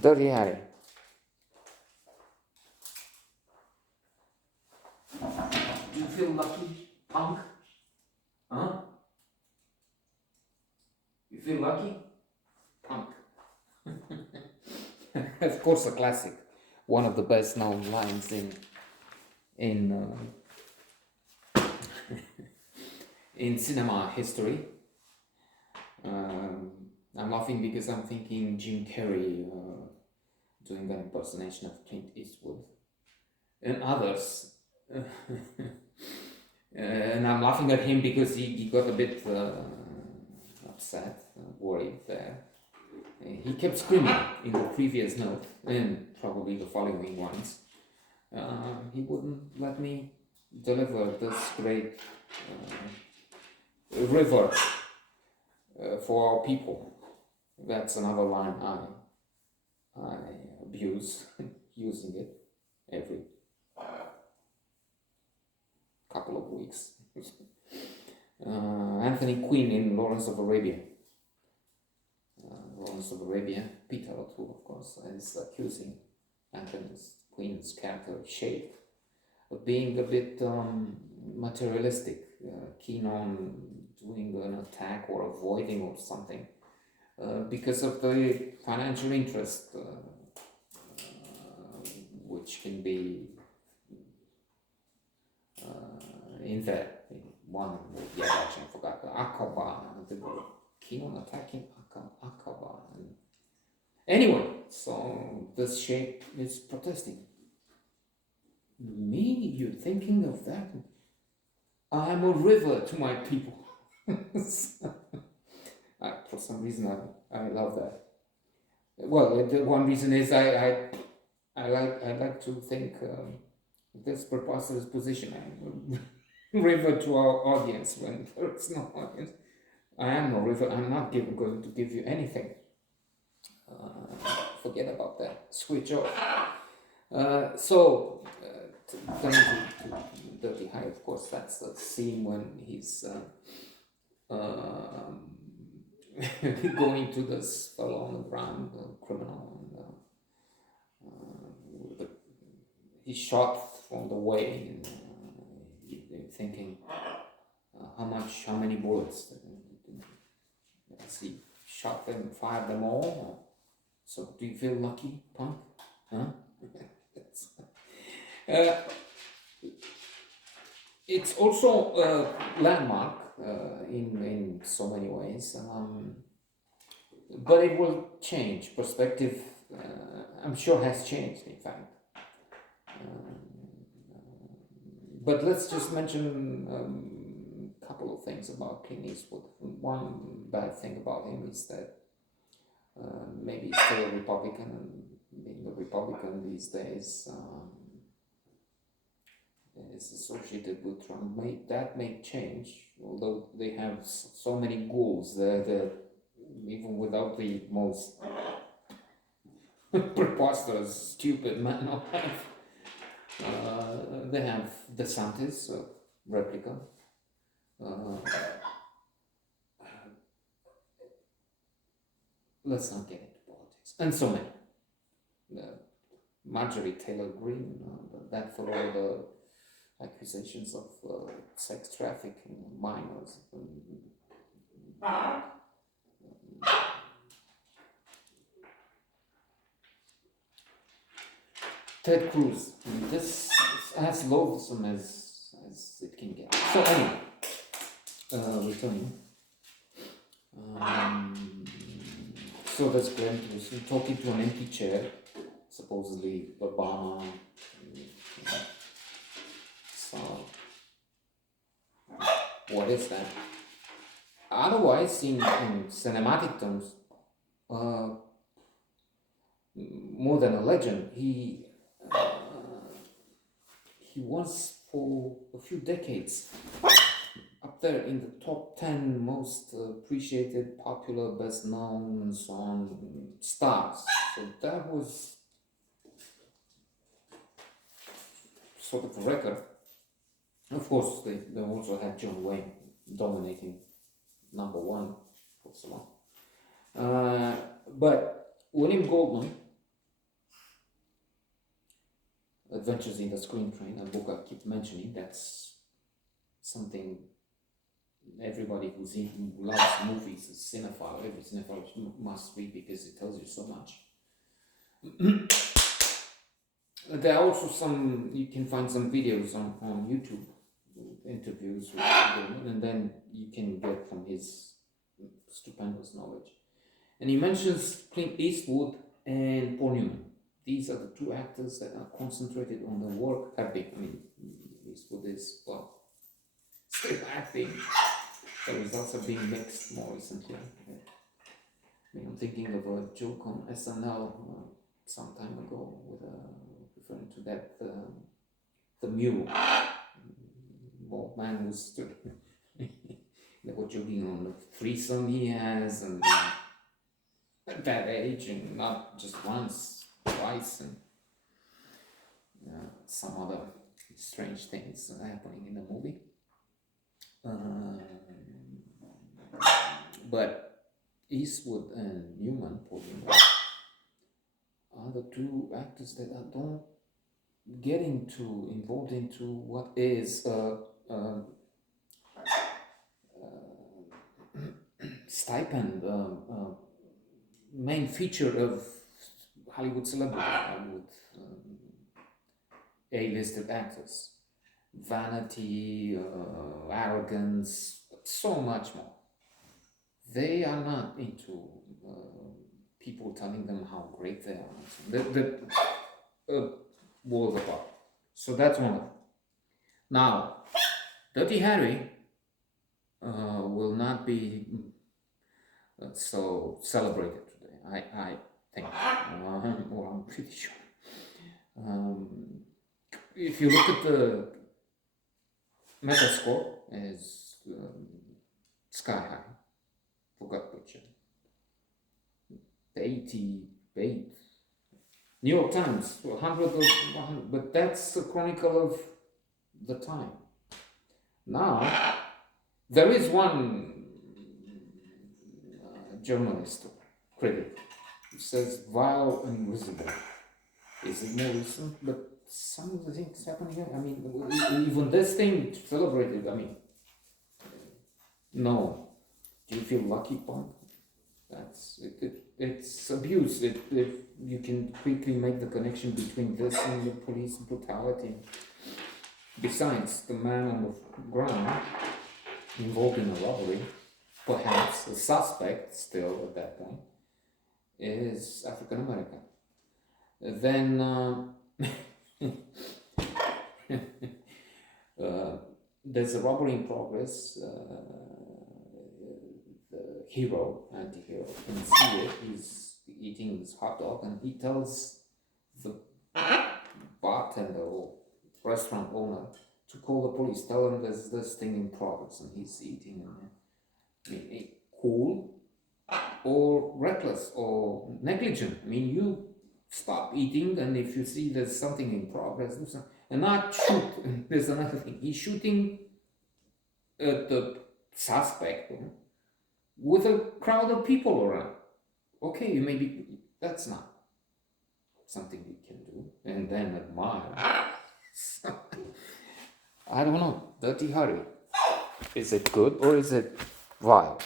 Dirty Harry. Do you feel lucky, punk? Huh? You feel lucky? Punk. Of course, a classic. One of the best known lines in in cinema history. I'm laughing because I'm thinking Jim Carrey doing an impersonation of Clint Eastwood and others. And I'm laughing at him because he got a bit upset, worried there. He kept screaming in the previous note and probably the following ones. He wouldn't let me deliver this great river for our people. That's another line I abuse using it every couple of weeks. Anthony Quinn in Lawrence of Arabia. Lawrence of Arabia, Peter O'Toole, of course, is accusing Anthony Quinn's character Shape of being a bit materialistic, keen on doing an attack or avoiding or something because of the financial interest, which can be in there. One, yeah, actually, I forgot the Aqaba. They were keen on attacking Aqaba. Anyway, so this Shape is protesting. Me? You're thinking of that? I'm a river to my people. For some reason, I love that. Well, the one reason is I like to think this preposterous position. I'm a river to our audience when there's no audience. I am no river. I'm not going to give you anything. Forget about that. Switch off. So, turning to Dirty Harry, of course, that's the scene when he's going to this fellow on the ground, the criminal, and he's shot from the way, and thinking, how many bullets? Has he shot them, fired them all? So, do you feel lucky, punk? Huh? It's also a landmark in so many ways, but it will change. Perspective, I'm sure, has changed, in fact. But let's just mention a couple of things about Clint Eastwood. One bad thing about him is that maybe he's still a Republican, and being a Republican these days is associated with Trump. That may change, although they have so many ghouls there that even without the most preposterous, stupid man alive, they have DeSantis, a replica. Let's not get into politics. And so many. Marjorie Taylor Greene, that for all the accusations of sex trafficking minors. Ted Cruz. This is as loathsome as it can get. So anyway, returning. So that's Grant was talking to an empty chair, supposedly Obama. So what is that? Otherwise, in cinematic terms, more than a legend, he was for a few decades up there in the top 10 most appreciated, popular, best known, and so on stars. So that was sort of a record. Of course, they also had John Wayne dominating #1 for so long. But William Goldman Adventures in the Screen Train, a book I keep mentioning. That's something everybody who loves movies, a cinephile, every cinephile must read because it tells you so much. There are also some, you can find some videos on YouTube, interviews with people, and then you can get from his stupendous knowledge. And he mentions Clint Eastwood and Paul Newman. These are the two actors that are concentrated on the work, have been. I mean, Eastwood is, well, still acting. The results are being mixed more recently. I mean, I'm thinking of a joke on SNL some time ago with referring to that the mule, old man who stood. They were joking on the threesome he has, and at that age, and not just once, twice, and some other strange things happening in the movie. But Eastwood and Newman, are the two actors that I don't get involved into what is stipend, main feature of Hollywood celebrity, Hollywood A-listed actors. Vanity, arrogance, so much more. They are not into people telling them how great they are. The world apart. So that's one of them. Now, Dirty Harry will not be so celebrated today, I think, or I'm pretty sure. If you look at the Metascore, is sky high. Forgot which. 88. New York Times, 100, but that's the chronicle of the time. Now, there is one journalist, critic, who says vile and invisible. Is it more recent? But some of the things happening here, I mean, even this thing celebrated, I mean, no. Do you feel lucky, Punk? That's it's abuse. You can quickly make the connection between this and the police brutality. Besides, the man on the ground involved in a robbery, perhaps a suspect still at that point, is African American. Then there's a robbery in progress. The hero, anti-hero, can see it. He's eating his hot dog, and he tells the bartender or restaurant owner to call the police. Tell him there's this thing in progress, and he's eating. Cool or reckless or negligent. I mean, you stop eating, and if you see there's something in progress, do something, and not shoot. There's another thing. He's shooting at the suspect with a crowd of people around. Okay, maybe that's not something you can do, and then admire. I don't know. Dirty Harry. Is it good or is it vile?